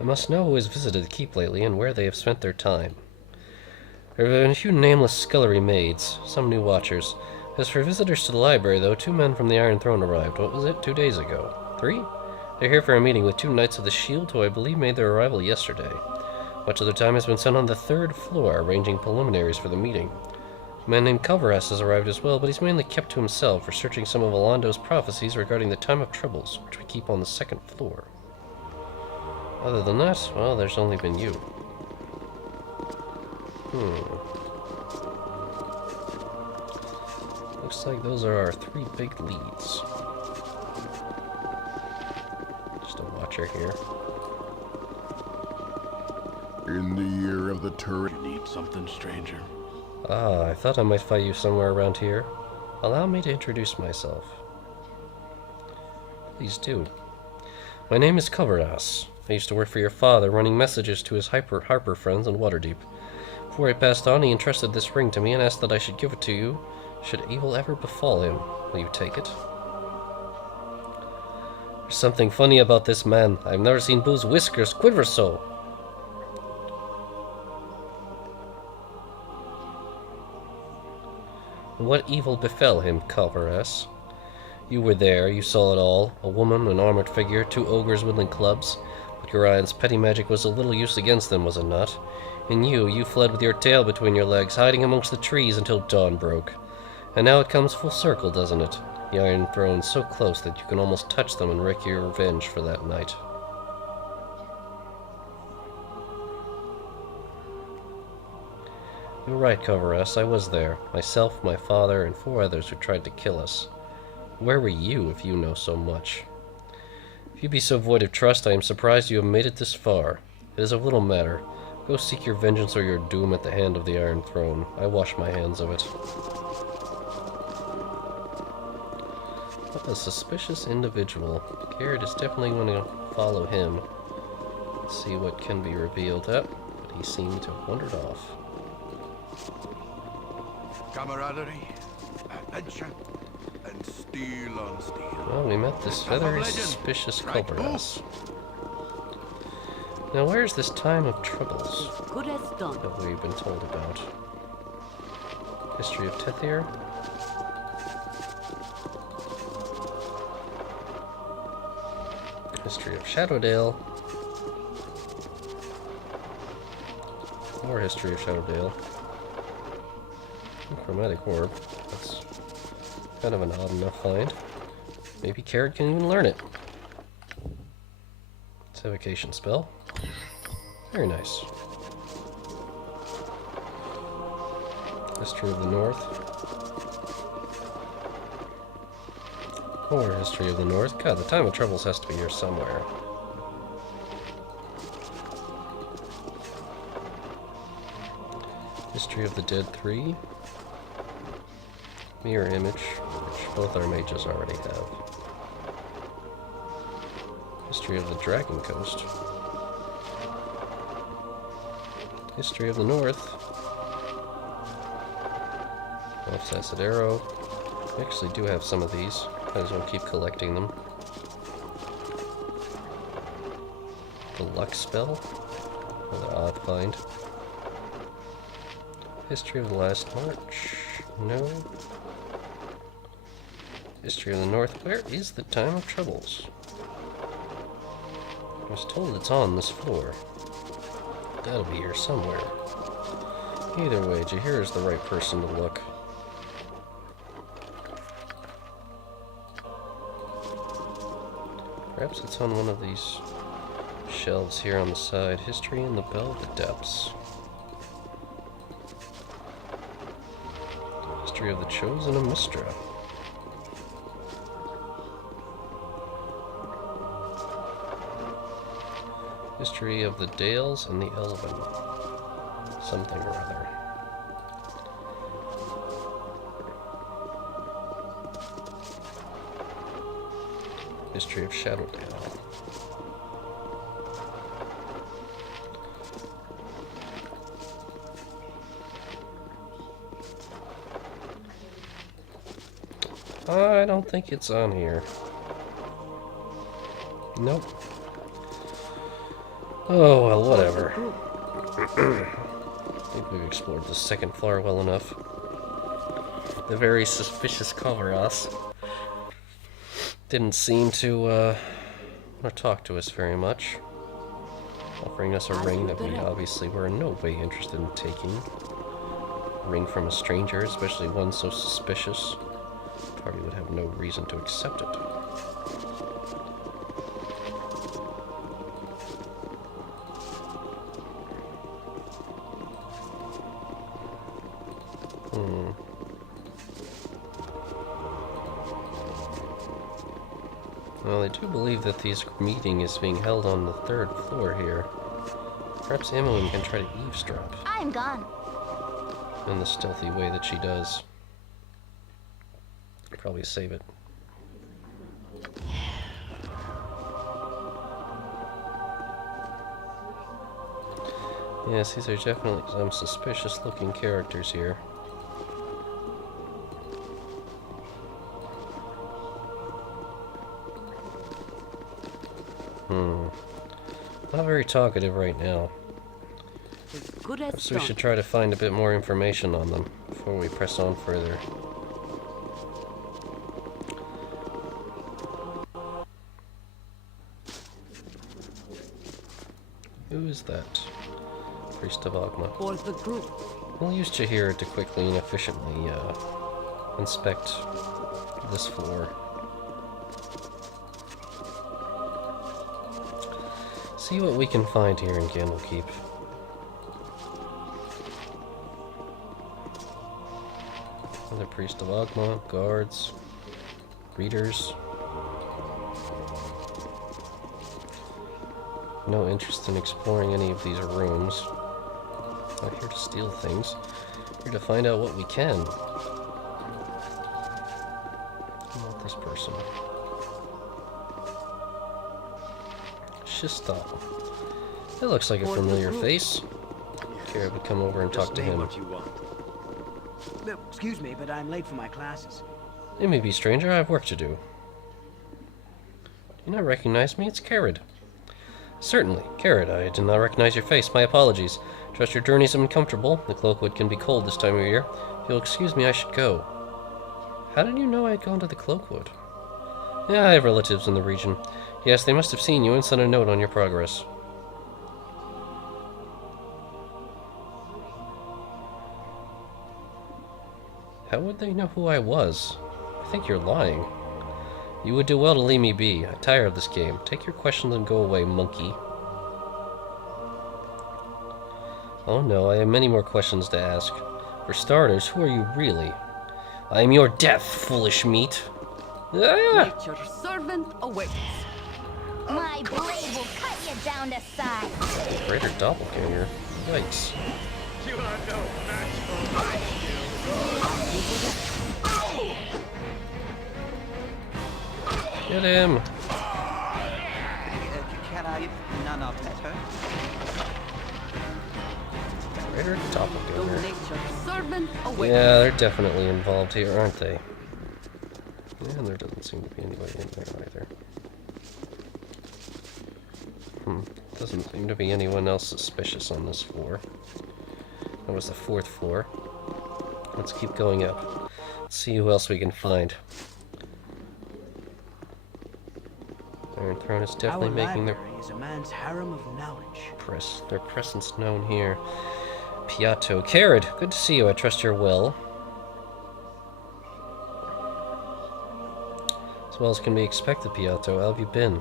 I must know who has visited the keep lately and where they have spent their time. There have been a few nameless scullery maids, some new watchers. As for visitors to the library, though, 2 men from the Iron Throne arrived. What was it? 2 days ago? 3? They're here for a meeting with 2 Knights of the Shield, who I believe made their arrival yesterday. Much of their time has been spent on the 3rd floor, arranging preliminaries for the meeting. A man named Calvaras has arrived as well, but he's mainly kept to himself, researching some of Alando's prophecies regarding the Time of Troubles, which we keep on the 2nd floor. Other than that, well, there's only been you. Looks like those are our 3 big leads. Just a watcher here. In the year of the turret. You need something, stranger. Ah, I thought I might find you somewhere around here. Allow me to introduce myself. Please do. My name is Calvaras. I used to work for your father, running messages to his Harper friends in Waterdeep. Before I passed on, he entrusted this ring to me and asked that I should give it to you, should evil ever befall him. Will you take it? There's something funny about this man. I've never seen Boo's whiskers quiver so. What evil befell him, Calvaras? You were there, you saw it all. A woman, an armored figure, 2 ogres wielding clubs. But Gorion's petty magic was of little use against them, was it not? And you fled with your tail between your legs, hiding amongst the trees until dawn broke. And now it comes full circle, doesn't it? The Iron Throne's so close that you can almost touch them and wreak your revenge for that night. You're right, Calvaras, I was there. Myself, my father, and 4 others who tried to kill us. Where were you, if you know so much? If you be so void of trust, I am surprised you have made it this far. It is of little matter. Go seek your vengeance or your doom at the hand of the Iron Throne. I wash my hands of it. What a suspicious individual. Kered is definitely going to follow him. Let's see what can be revealed up, but he seemed to have wandered off. Camaraderie, adventure, and steel on steel. Well, we met this very suspicious Calvaras. Now, where's this Time of Troubles that we've been told about? History of Tethir? History of Shadowdale. More history of Shadowdale. Chromatic Orb. That's kind of an odd enough find. Maybe Kered can even learn it. Evocation spell. Very nice. History of the North. More History of the North. God, the Time of Troubles has to be here somewhere. History of the Dead 3. Mirror Image, which both our mages already have. History of the Dragon Coast. History of the North. Elf's Acid Arrow. I actually do have some of these. Might as well keep collecting them. The Luck Spell. Another odd find. History of the Last March. No. History of the North. Where is the Time of Troubles? I was told it's on this floor. Gotta be here somewhere. Either way, Jahir is the right person to look. Perhaps it's on one of these shelves here on the side. History in the Bell of the Depths. History of the Chosen of Mistra. History of the Dales and the Elven. Something or other. History of Shadowdale. I don't think it's on here. Nope. Oh, well, whatever. I think we've explored the second floor well enough. The very suspicious Coveras didn't seem to want to talk to us very much, offering us a ring that we obviously were in no way interested in taking. A ring from a stranger, especially one so suspicious. The party would have no reason to accept it. Well, I do believe that this meeting is being held on the 3rd floor here. Perhaps Emmeline can try to eavesdrop. I'm gone. In the stealthy way that she does. Probably save it. Yes, these are definitely some suspicious looking characters here. Not very talkative right now. So we should try to find a bit more information on them before we press on further. Who is that? Priest of Agma. We'll use Chihira to quickly and efficiently inspect this floor. See what we can find here in Candlekeep. Another Priest of Agma, guards, readers. No interest in exploring any of these rooms. Not here to steal things. Here to find out what we can. Not this person. Shista. That looks like a familiar face. Kered would come over and talk to him. Excuse me, but I'm late for my classes. It may be, stranger. I have work to do. Do you not recognize me? It's Kered. Certainly. Kered, I did not recognize your face. My apologies. Trust your journeys have been comfortable. The Cloakwood can be cold this time of year. If you'll excuse me, I should go. How did you know I had gone to the Cloakwood? Yeah, I have relatives in the region. Yes, they must have seen you and sent a note on your progress. How would they know who I was? I think you're lying. You would do well to leave me be. I'm tired of this game. Take your questions and go away, monkey. Oh no, I have many more questions to ask. For starters, who are you really? I am your death, foolish meat. Ah! Nature's servant awaits. My blade will cut you down to size. Greater doppelganger. Yikes. You are no match for my Get him! Can I none better? Greater doppelganger. Nature's servant awaits. Yeah, they're definitely involved here, aren't they? And there doesn't seem to be anybody in there either. Doesn't seem to be anyone else suspicious on this floor. That was the 4th floor. Let's keep going up. Let's see who else we can find. Iron Throne is definitely making their is a man's harem of knowledge. their presence known here. Piatto. Kered, good to see you. I trust you're well. As well as can be expected, Piatto. How have you been?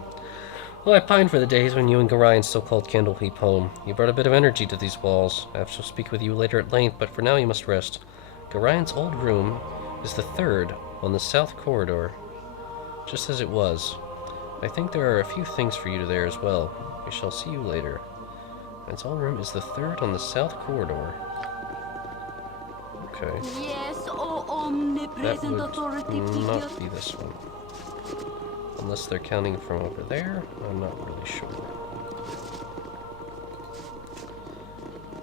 Well, I pine for the days when you and Gorion still called Candlekeep home. You brought a bit of energy to these walls. I shall speak with you later at length, but for now you must rest. Gorion's old room is the 3rd on the south corridor, just as it was. I think there are a few things for you there as well. We shall see you later. Gorion's old room is the 3rd on the south corridor. Okay. Yes, oh That omnipresent authority would figure. not be this one. Unless they're counting from over there, I'm not really sure.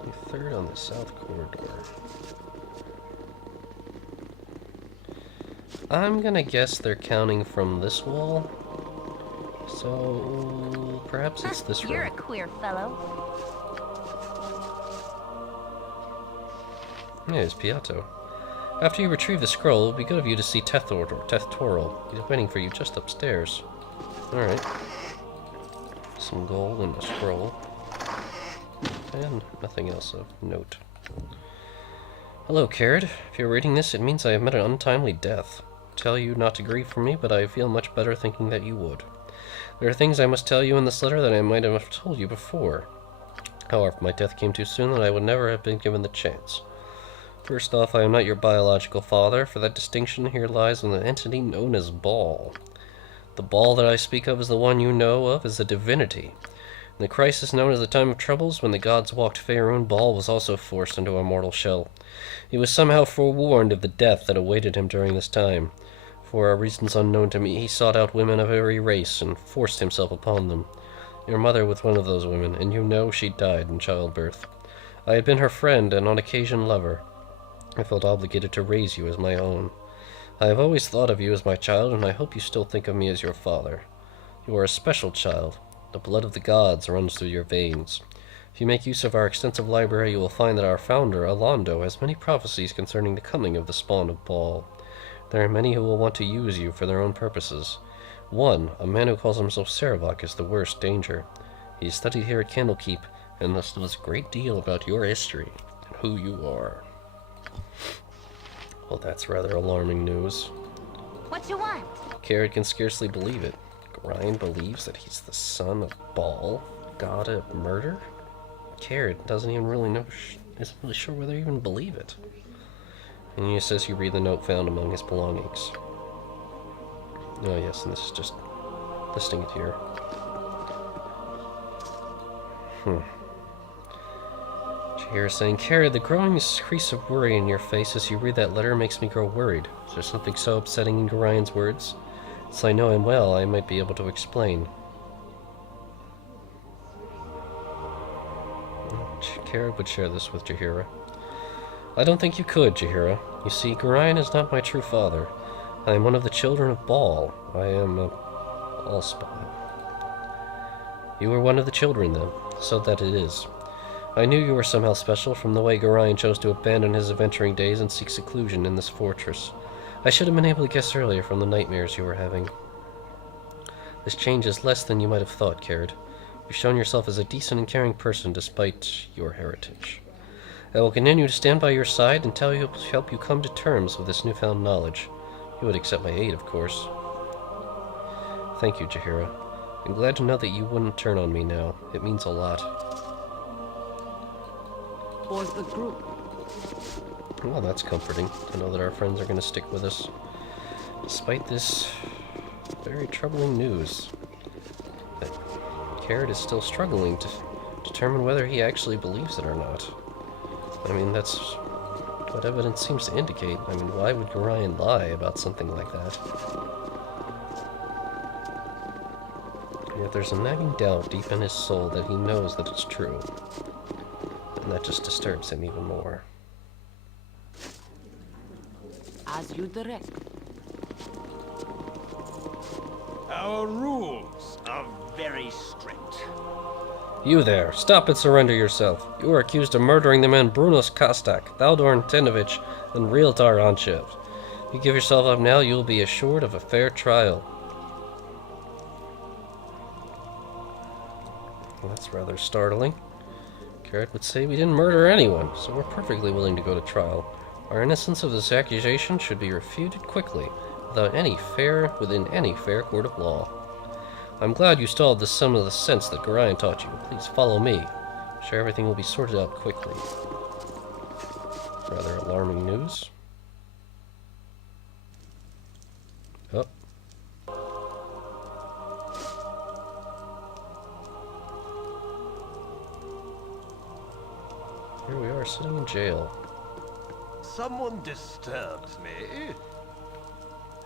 The 3rd on the south corridor. I'm gonna guess they're counting from this wall. So perhaps it's this You're a room. queer fellow. Yeah, it's Piatto. After you retrieve the scroll, it would be good of you to see Tethtoril. He's waiting for you just upstairs. Alright. Some gold and a scroll. And nothing else of note. Hello, Kered. If you're reading this, it means I have met an untimely death. I tell you not to grieve for me, but I feel much better thinking that you would. There are things I must tell you in this letter that I might have told you before. However, my death came too soon and I would never have been given the chance. First off, I am not your biological father, for that distinction here lies in the entity known as Bhaal. The Bhaal that I speak of is the one you know of as a divinity. In the crisis known as the Time of Troubles, when the gods walked Faerun, Bhaal was also forced into a mortal shell. He was somehow forewarned of the death that awaited him during this time. For reasons unknown to me, he sought out women of every race and forced himself upon them. Your mother was one of those women, and you know she died in childbirth. I had been her friend and on occasion lover. I felt obligated to raise you as my own. I have always thought of you as my child, and I hope you still think of me as your father. You are a special child. The blood of the gods runs through your veins. If you make use of our extensive library, you will find that our founder, Alondo, has many prophecies concerning the coming of the spawn of Bhaal. There are many who will want to use you for their own purposes. One, a man who calls himself Sarevok, is the worst danger. He is studied here at Candlekeep, and thus knows a great deal about your history and who you are. Well, that's rather alarming news. What you want? Kered can scarcely believe it. Gorion believes that he's the son of Bhaal, god of murder? Kered doesn't even really know, isn't really sure whether to even believe it. And he says you read the note found among his belongings. Oh yes, and this is just listing it here. Jaheira saying, Kered, the growing increase of worry in your face as you read that letter makes me grow worried. Is there something so upsetting in Gorion's words? Since I know him well, I might be able to explain. Kered would share this with Jaheira. I don't think you could, Jaheira. You see, Gorion is not my true father. I am one of the children of Bhaal. I am a Bhaalspawn. You are one of the children, then, so that it is. I knew you were somehow special from the way Gorion chose to abandon his adventuring days and seek seclusion in this fortress. I should have been able to guess earlier from the nightmares you were having. This change is less than you might have thought, Kered. You've shown yourself as a decent and caring person despite your heritage. I will continue to stand by your side and help you come to terms with this newfound knowledge. You would accept my aid, of course. Thank you, Jaheira. I'm glad to know that you wouldn't turn on me now. It means a lot. For the group. Well, that's comforting to know that our friends are going to stick with us, despite this very troubling news. That Kered is still struggling to determine whether he actually believes it or not. I mean, that's what evidence seems to indicate. I mean, why would Gorion lie about something like that? Yet there's a nagging doubt deep in his soul that he knows that it's true. And that just disturbs him even more. As you direct. Our rules are very strict. You there, stop and surrender yourself. You are accused of murdering the men Brunos Kostak, Thaldorn Tenovich, and Realtar Anshev. If you give yourself up now, you will be assured of a fair trial. Well, that's rather startling. Kered would say we didn't murder anyone, so we're perfectly willing to go to trial. Our innocence of this accusation should be refuted quickly, within any fair court of law. I'm glad you stalled some of the sense that Gorion taught you. Please follow me. I'm sure everything will be sorted out quickly. Rather alarming news. Oh. Here we are sitting in jail. Someone disturbs me.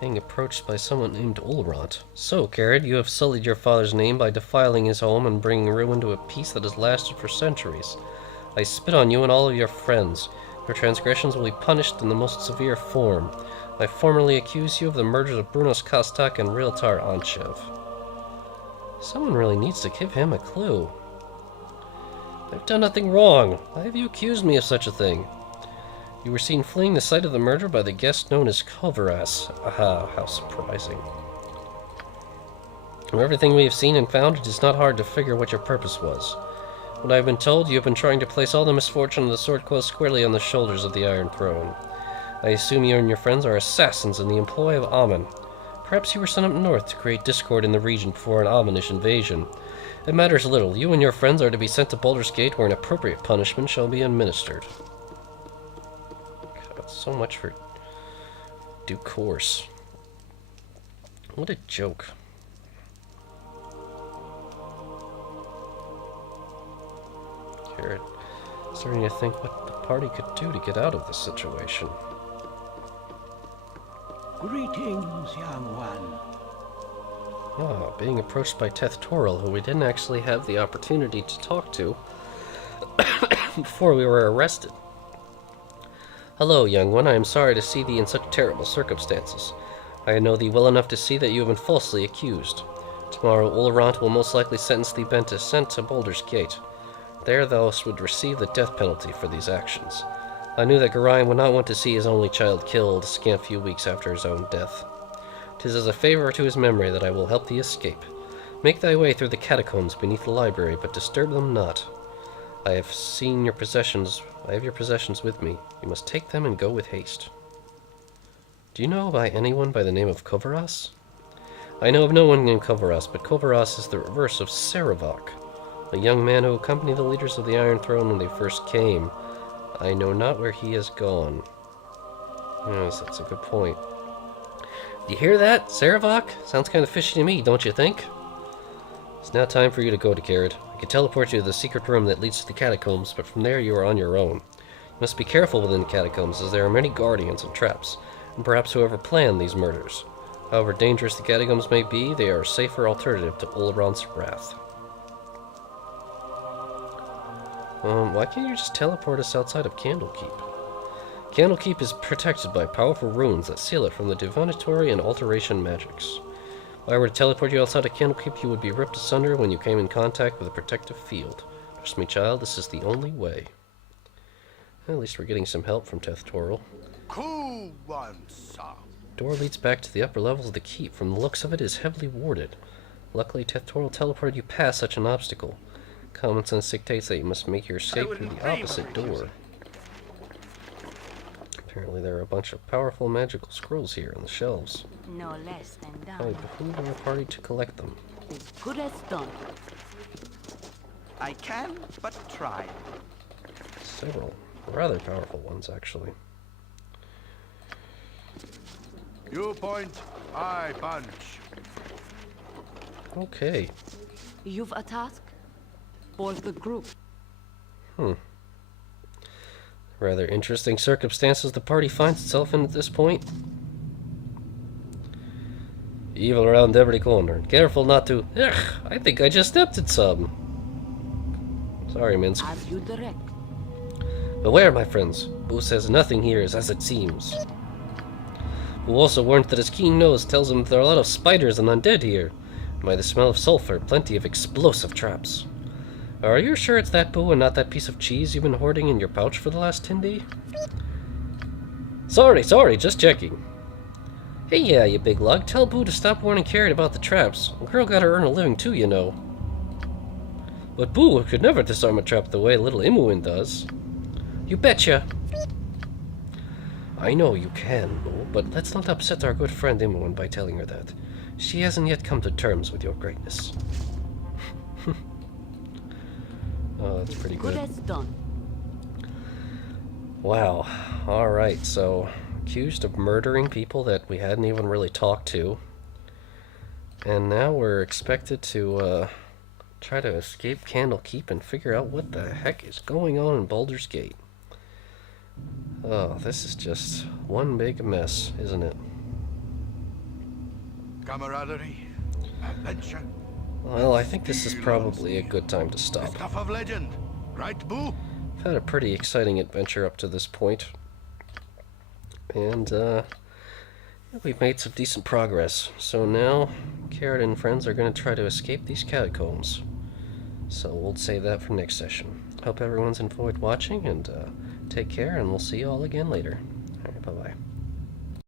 Being approached by someone named Ulront. So, Kered, you have sullied your father's name by defiling his home and bringing ruin to a peace that has lasted for centuries. I spit on you and all of your friends. Your transgressions will be punished in the most severe form. I formally accuse you of the murders of Brunos Kostak and Realtar Anshev. Someone really needs to give him a clue. I've done nothing wrong. Why have you accused me of such a thing? You were seen fleeing the site of the murder by the guest known as Kovaras. Aha, how surprising. From everything we have seen and found, it is not hard to figure what your purpose was. What I have been told, you have been trying to place all the misfortune of the Sword Coast squarely on the shoulders of the Iron Throne. I assume you and your friends are assassins in the employ of Amun. Perhaps you were sent up north to create discord in the region before an Amunish invasion. It matters little. You and your friends are to be sent to Baldur's Gate, where an appropriate punishment shall be administered. God, so much for due course. What a joke. Kered, starting to think what the party could do to get out of this situation. Greetings, young one. Ah, being approached by Teth Toril, who we didn't actually have the opportunity to talk to before we were arrested. Hello, young one. I am sorry to see thee in such terrible circumstances. I know thee well enough to see that you have been falsely accused. Tomorrow, Olorant will most likely sentence thee to sent to Baldur's Gate. There thou would receive the death penalty for these actions. I knew that Gorion would not want to see his only child killed a scant few weeks after his own death. 'Tis as a favor to his memory that I will help thee escape. Make thy way through the catacombs beneath the library, but disturb them not. I have your possessions with me. You must take them and go with haste. Do you know by anyone by the name of Kovaras? I know of no one named Kovaras, but Kovaras is the reverse of Saravok, a young man who accompanied the leaders of the Iron Throne when they first came. I know not where he has gone. Yes, that's a good point. You hear that, Saravok? Sounds kind of fishy to me, don't you think? It's now time for you to go to Kered. I can teleport you to the secret room that leads to the catacombs, but from there you are on your own. You must be careful within the catacombs, as there are many guardians and traps, and perhaps whoever planned these murders. However dangerous the catacombs may be, they are a safer alternative to Olorant's wrath. Why can't you just teleport us outside of Candlekeep? Candlekeep is protected by powerful runes that seal it from the divinatory and alteration magics. If I were to teleport you outside of Candlekeep, you would be ripped asunder when you came in contact with a protective field. Trust me, child, this is the only way. At least we're getting some help from Teth Toril. Who wants some? Door leads back to the upper levels of the keep. From the looks of it, is heavily warded. Luckily, Teth Toril teleported you past such an obstacle. Common sense dictates that you must make your escape through the opposite door. Apparently there are a bunch of powerful magical scrolls here on the shelves. No less than Probably done. behoove our party to collect them. As good as done. I can but try. Several rather powerful ones, actually. You point, I punch. Okay. You've a task? For the group. Rather interesting circumstances the party finds itself in at this point. Evil around every corner. Careful not to... Ugh, I think I just stepped in some. Sorry, Minsk. As you direct. Beware, my friends. Boo says nothing here is as it seems. Boo also warned that his keen nose tells him there are a lot of spiders and undead here. And by the smell of sulfur, plenty of explosive traps. Are you sure it's that, Boo, and not that piece of cheese you've been hoarding in your pouch for the last 10 days? Sorry, just checking. Hey, yeah, you big lug, tell Boo to stop warning Kered about the traps. A girl gotta earn a living too, you know. But Boo could never disarm a trap the way little Imuin does. You betcha. I know you can, Boo, but let's not upset our good friend Imuin by telling her that. She hasn't yet come to terms with your greatness. Oh, that's pretty Good good. as done. Wow. Alright, so accused of murdering people that we hadn't even really talked to. And now we're expected to try to escape Candlekeep and figure out what the heck is going on in Baldur's Gate. Oh, this is just one big mess, isn't it? Camaraderie, adventure. Well, I think this is probably a good time to The stop. stuff of legend, right, Boo? I've had a pretty exciting adventure up to this point. And, We've made some decent progress, so now Kered and friends are going to try to escape these catacombs. So we'll save that for next session. Hope everyone's enjoyed watching, and take care, and we'll see you all again later. Alright, bye-bye.